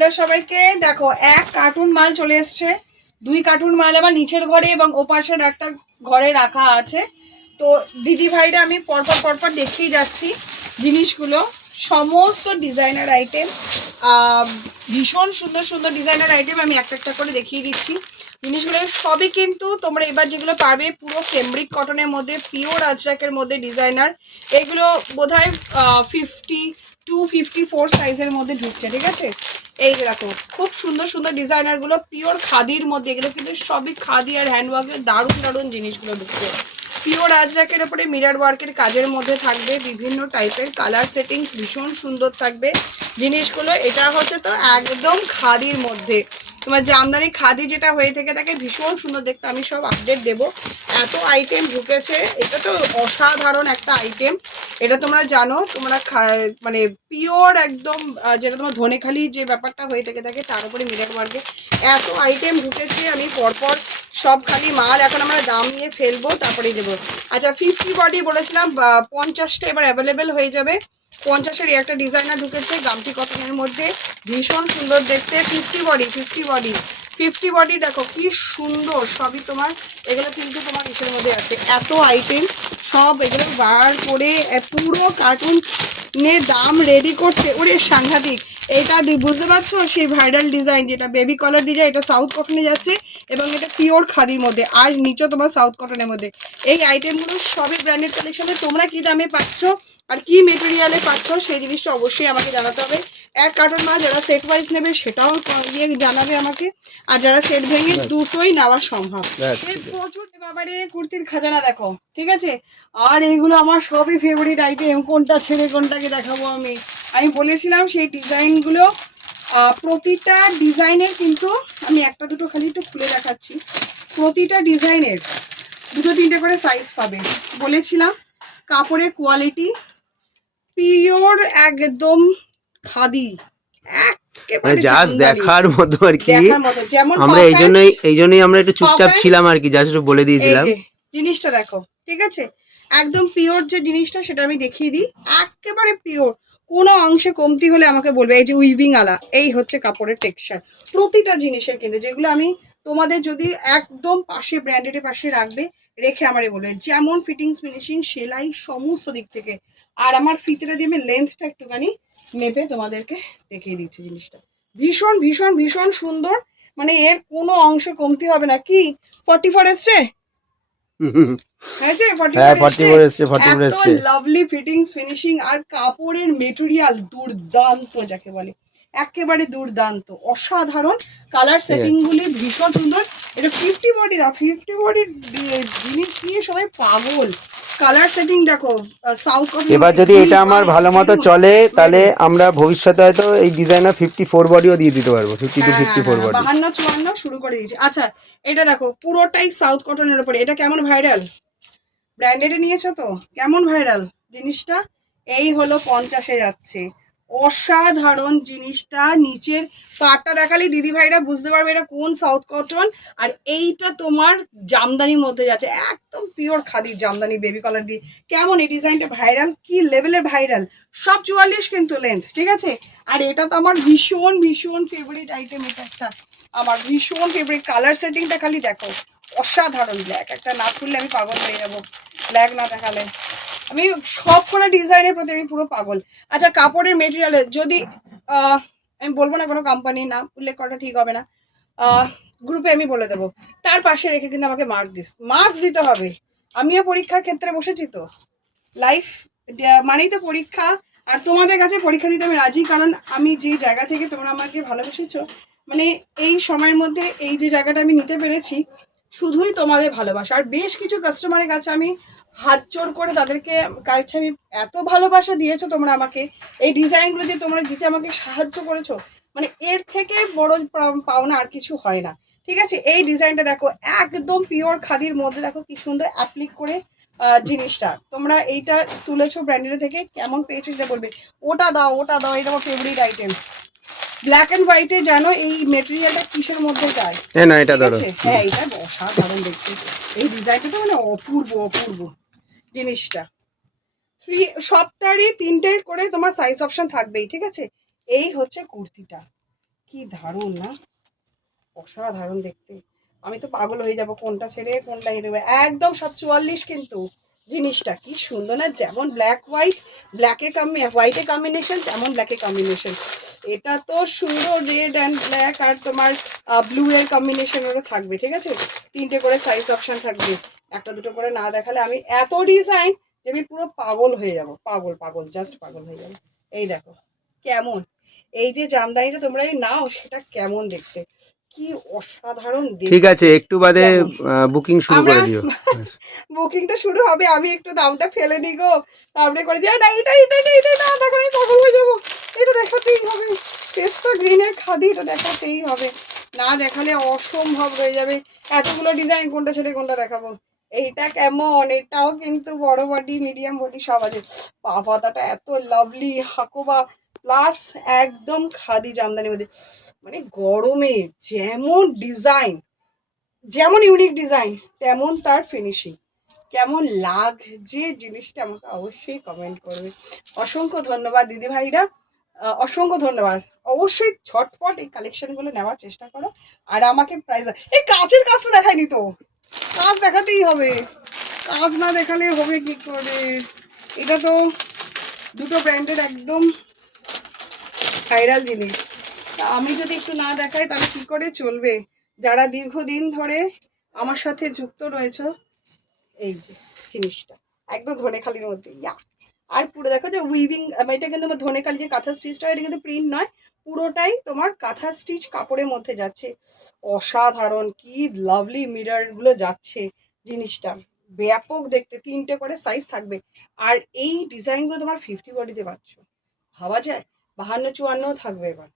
Hello সবাইকে, দেখো এক কার্টুন মাল চলে এসছে। দুই কার্টুন মাল আবার নিচের ঘরে এবং ওপাশের একটা ঘরে রাখা আছে। তো দিদি ভাইরা আমি পরপর দেখিয়ে যাচ্ছি জিনিসগুলো। সমস্ত ডিজাইনার আইটেম, ভীষণ সুন্দর সুন্দর ডিজাইনার আইটেম আমি একটা একটা করে দেখিয়ে দিচ্ছি। জিনিসগুলো সবই কিন্তু তোমরা এবার যেগুলো পাবে পুরো ক্যামব্রিক কটনের মধ্যে, পিওর আজরাকের মধ্যে ডিজাইনার। এগুলো বোধহয় 52-54 সাইজের মধ্যে ঢুকছে, ঠিক আছে। এই যে দেখো খুব সুন্দর সুন্দর ডিজাইনারগুলো পিওর খাদির মধ্যে, এগুলো কিন্তু সবই খাদি আর হ্যান্ডওয়ার্কের দারুণ দারুণ জিনিসগুলো ঢুকছে। পিওর আজরাকের ওপরে মিরর ওয়ার্কের কাজের মধ্যে থাকবে, বিভিন্ন টাইপের কালার সেটিংস ভীষণ সুন্দর থাকবে জিনিসগুলো। এটা হচ্ছে তো একদম খাদির মধ্যে, তোমার জামদানি খাদি যেটা হয়ে থেকে থাকে ভীষণ সুন্দর দেখতে। আমি সব আপডেট দেবো, এত আইটেম ঢুকেছে। এটা তো অসাধারণ একটা আইটেম, এটা তোমরা জানো। তোমরা মানে পিওর একদম যেটা তোমার ধনেখালি যে ব্যাপারটা হয়ে থেকে থাকে তার উপরে মিরর ওয়ার্কে এত আইটেম ঢুকেছে। আমি পরপর সব খালি মাল এখন আমরা দাম নিয়ে ফেলবো, তারপরেই দেবো। আচ্ছা 50 বডি বলেছিলাম, 50টা এবার অ্যাভেলেবেল হয়ে যাবে। 50-এর একটা ডিজাইনার ঢুকেছে গামটি কটনের মধ্যে, ভীষণ সুন্দর দেখতে। 50 বডি দেখো কি সুন্দর, সবই তোমার এগুলো কিন্তু তোমার ইসের মধ্যে আছে। এত আইটেম সব এগুলো বার করে পুরো কার্টুনের দাম রেডি করছে। ওরে সাংঘাতিক, এটা বুঝতে পারছো সেই ভাইরাল ডিজাইন যেটা বেবি কলার ডিজাইন, এটা সাউথ কটনে যাচ্ছে এবং এটা পিওর খাদির মধ্যে, আর নিচে তোমার সাউথ কটনের মধ্যে। এই আইটেমগুলো সবই ব্র্যান্ডেড কালেকশনে। তোমরা কি দামে পাচ্ছ আর কি মেটেরিয়ালে পাচ্ছ সেই জিনিসটা অবশ্যই আমাকে জানাতে হবে। এক কার্টন মাল যারা সেট ওয়াইজ নেবে সেটাও গিয়ে জানাবে আমাকে, আর যারা সেট ভেঙে দুটোই নেওয়া সম্ভব। প্রচুর বাবারে কুর্তির খাজানা দেখো, ঠিক আছে। আর এইগুলো আমার সবই ফেভারিট আইটেম, কোনটা ছেড়ে কোনটাকে দেখাবো। আমি বলেছিলাম সেই ডিজাইনগুলো, প্রতিটা ডিজাইনের কিন্তু আমি একটা দুটো খালি একটু খুলে দেখাচ্ছি। প্রতিটা ডিজাইনের দুটো তিনটে করে সাইজ পাবে বলেছিলাম। কাপড়ের কোয়ালিটি পিওর একদম খাদি, জাস্ট দেখার মতো আর কি। যেমন আমরা এই জন্যই আমরা একটু চুপচাপ ছিলাম আর কি, জাস্ট একটু বলে দিয়েছিলাম। জিনিসটা দেখো, ঠিক আছে, একদম পিওর যে জিনিসটা সেটা আমি দেখিয়ে দিই। একেবারে পিওর, কোনো অংশে কমতি হলে আমাকে বলবে। এই যে উইভিং আলা, এই হচ্ছে কাপড়ের টেক্সচার প্রতিটা জিনিসের কিন্তু, যেগুলো আমি তোমাদের যদি একদম পাশে ব্র্যান্ডেডের পাশে রাখবে রেখে আমারে বলবে, যেমন ফিটিংস ফিনিশিং সেলাই সমস্ত দিক থেকে। আর আমার ফিতেটা দিয়ে আমি লেন্থটা একটুখানি মেপে তোমাদেরকে দেখিয়ে দিচ্ছি। জিনিসটা ভীষণ ভীষণ ভীষণ সুন্দর, মানে এর কোনো অংশে কমতি হবে না। কি 44 এসছে? লাভলি ফিটিংস ফিনিশিং আর কাপড়ের মেটেরিয়াল দুর্দান্ত, যাকে বলে একেবারে দুর্দান্ত, অসাধারণ। কালার সেটিং গুলি ভীষণ সুন্দর। এটা 50 বডি, 50 বডির জিনিস নিয়ে সবাই পাগল। কালার সেটিং দেখো সাউথ কটন। এবার যদি এটা আমার ভালো মতো চলে তাহলে আমরা ভবিষ্যতে হয়তো এই ডিজাইনার 54 বডিও দিয়ে দিতে পারবো। 52-54 বডি, 52-54 শুরু করে দিয়েছি। আচ্ছা এটা দেখো পুরোটাই সাউথ কটনের উপরে, এটা কেমন ভাইরাল, ব্র্যান্ডেডে নিয়েছো তো কেমন ভাইরাল জিনিসটা। এই হলো 50-এ যাচ্ছে, অসাধারণ জিনিসটা। নিচের পাটটা দেখালে দিদি ভাইরা বুঝতে পারবে এটা কোন সাউথ কটন। আর এইটা তোমার জামদানির মধ্যে যাচ্ছে, একদম পিওর খাদির জামদানি বেবি কলার দিয়ে। কেমন এই ডিজাইনটা ভাইরাল, কি লেভেলের ভাইরাল। সব 44 কিন্তু লেন্থ, ঠিক আছে। আর এটা তো আমার ভীষণ ভীষণ ফেভারিট আইটেম, এটা একটা আমার ভীষণ ফেভারিট। কালার সেটিংটা খালি দেখো, অসাধারণ। ব্ল্যাক একটা না খুললে আমি পাগল হয়ে যাবো, ব্ল্যাক না দেখালে। আমি সব কোনো ডিজাইনের প্রতি আমি পুরো পাগল। আচ্ছা কাপড়ের মেটেরিয়ালের যদি আমি বলবো না কোনো কোম্পানি নাম উল্লেখ করাটা ঠিক হবে না, গ্রুপে আমি বলে দেবো। তার পাশে রেখে কিন্তু আমাকে মার্ক দিতে হবে। আমিও পরীক্ষার ক্ষেত্রে বসেছি তো, লাইফ মানেই তো পরীক্ষা। আর তোমাদের কাছে পরীক্ষা দিতে আমি রাজি, কারণ আমি যে জায়গা থেকে তোমরা আমাকে ভালোবেসেছো, মানে এই সময়ের মধ্যে এই যে জায়গাটা আমি নিতে পেরেছি শুধুই তোমাদের ভালোবাসা। আর বেশ কিছু কাস্টমারের কাছে আমি হাত জোর করে তাদেরকে কাছে আমি এত ভালোবাসা দিয়েছো তোমরা আমাকে, এই ডিজাইনগুলো যে তোমরা দিতে আমাকে সাহায্য করেছো, মানে এর থেকে বড় পাওনা আর কিছু হয় না, ঠিক আছে। এই ডিজাইনটা দেখো একদম পিওর খাদির মধ্যে, দেখো কি সুন্দর অ্যাপ্লিক করে জিনিসটা। তোমরা এইটা তুলেছো ব্র্যান্ডেড থেকে, কেমন পেয়েছো সেটা বলবে। ওটা দাও এটা আমার ফেভারিট আইটেম। ব্ল্যাক এন্ড হোয়াইটে জানো এই মেটেরিয়ালটা কিসের মধ্যে যায়? না এটা ধরো, হ্যাঁ এটা অসাধারণ দেখতে। এই ডিজাইনটা তো মানে অপূর্ব অপূর্ব জিনিসটা। সবটারই 3টে করে তোমার সাইজ অপশন থাকবেই, ঠিক আছে। এই হচ্ছে কুর্তিটা, কি দারুণ না, অসাধারণ দেখতে। আমি তো পাগল হয়ে যাব কোনটা ছেড়ে কোনটা হেরে যাবে। একদম সব 44 কিন্তু জিনিসটা কি সুন্দর না, যেমন ব্ল্যাক হোয়াইট, হোয়াইটে কম্বিনেশন, তেমন ব্ল্যাকে কম্বিনেশন। এটা তো সুন্দর রেড অ্যান্ড ব্ল্যাক, আর তোমার ব্লু এর কম্বিনেশনেরও থাকবে, ঠিক আছে। 3টে করে সাইজ অপশন থাকবে, একটা দুটো করে না দেখালে আমি এত ডিজাইন যে আমি পুরো পাগল হয়ে যাব, পাগল পাগল জাস্ট পাগল হয়ে যাবো। এই দেখো কেমন, এই যে জামদানিটা তোমরা এই নাও, সেটা কেমন দেখতে, কি অসাধারণ দেখতে। ঠিক আছে, একটু বাদে যেমন বুকিং শুরু আমরা করে দিও। ব্যাস। বুকিং তো শুরু হবে, আমি একটু দামটা ফেলে নি গো, তারপরে করে দিই না, এটা না দেখালে আমি পাগল হয়ে যাবো। এটা দেখাতেই হবে, পেস্তা গ্রিনের খাদি, এটা দেখাতেই হবে, না দেখালে অসম্ভব হয়ে যাবে। এতগুলো ডিজাইন কোনটা ছেড়ে কোনটা দেখাবো। এইটা কেমন, এটাও কিন্তু বড় বডি মিডিয়াম বডি সব আছে। পা পাতাটা এত লাভলি হাকোবা, প্লাস একদম খাদি জামদানির মধ্যে, মানে গরমে যেমন ডিজাইন, যেমন ইউনিক ডিজাইন, তেমন তার ফিনিশিং। কেমন লাগছে জিনিসটা আমাকে অবশ্যই কমেন্ট করবে। অসংখ্য ধন্যবাদ দিদি ভাইরা, অসংখ্য ধন্যবাদ। অবশ্যই ঝটপট এই কালেকশনগুলো নেওয়ার চেষ্টা করো, আর আমাকে প্রাইস, এই কাজের কাজটা দেখায়নি তো, কাজ দেখাতেই হবে, কাজ না দেখালে হবে কি করে। এটা তো দুটো ব্র্যান্ডের একদম ভাইরাল জিনিস, তা আমি যদি একটু না দেখাই তাহলে কি করে চলবে। যারা দীর্ঘদিন ধরে আমার সাথে যুক্ত রয়েছে, এই যে জিনিসটা একদম ধনেখালির মধ্যে, ইয়া। আর পুরো দেখো যে উইভিং, এটা কিন্তু আমার ধনেখালি যে কাঁথা স্টিচটা, এটা কিন্তু প্রিন্ট নয়, পুরোটাই তোমার কাঁথা স্টিচ কাপড়ের মধ্যে যাচ্ছে। অসাধারণ, কি লাভলি মিরর গুলো যাচ্ছে জিনিসটা, ব্যাপক দেখতে। 3টে করে সাইজ থাকবে, আর এই ডিজাইনগুলো তোমার 50 বডিতে পাচ্ছ, ভাবা যায়। 52-54 থাকবে এবার।